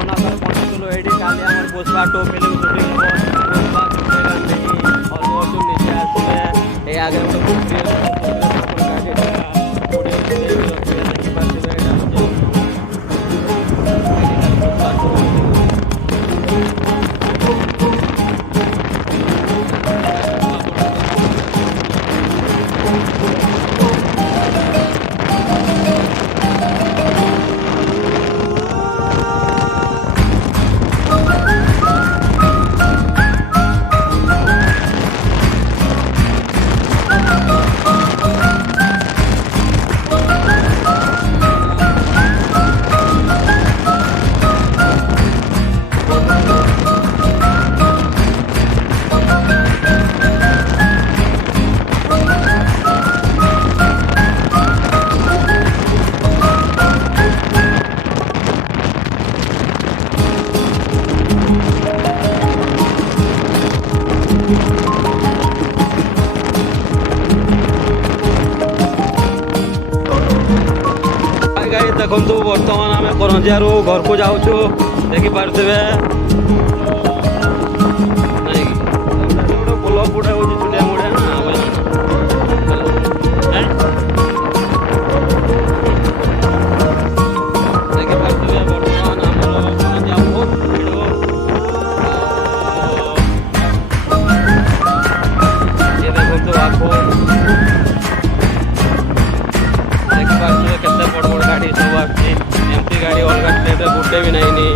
ଅନାଥରେ ପହଞ୍ଚିଥିଲୁ ଏଇଠି କାଲି ଆମର ପୁଷ୍ପା 2 ଫିଲ୍ମ ସୁଟିଂ ହେବ। ପୁଷ୍ପା ଛୁଟେଗା ନେହିଁ ଅଲ୍ଲୁ ଅର୍ଜୁନ ନିଜେ ଆସିବେ। ଏ ଆଗରେ ଗୋଟେ ପୋଖରୀ ଅଛି, ପୋଖରୀରେ ଗାଡ଼ି କୋଡ଼ିଏ ଦେଇକି ରଖିବେ ଦେଖିପାରୁଥିବେ। ଏଇଟା ହେଉଛି ମେଡ଼ିକାଲ ପୁଷ୍ପା 2। ଦେଖନ୍ତୁ ବର୍ତ୍ତମାନ ଆମେ କରଞ୍ଜିଆରୁ ଘରକୁ ଯାଉଛୁ, ଦେଖିପାରୁଥିବେ ନାଇଁ ଗୋଟେ ବ୍ଲକ୍ ଗୋଟେ ହେଉଛି ଛୁଟିଆ ମୁଡ଼ିଆ ନା ଦେଖିପାରୁଥିବେ। ବର୍ତ୍ତମାନ ଆମର କରଞ୍ଜିଆ ବହୁତ ଭିଡ଼। ଏ ଦେଖନ୍ତୁ ଆଗକୁ ଦେଖିପାରୁଥିବେ କେତେ ବଡ଼ ବଡ଼ ଗାଡ଼ି ସବୁ ଆସୁଛି। ଏମିତି ଗାଡ଼ି ଅଲଗା ଷ୍ଟେଟ୍ରେ ଗୋଟେ ବି ନାଇଁନି।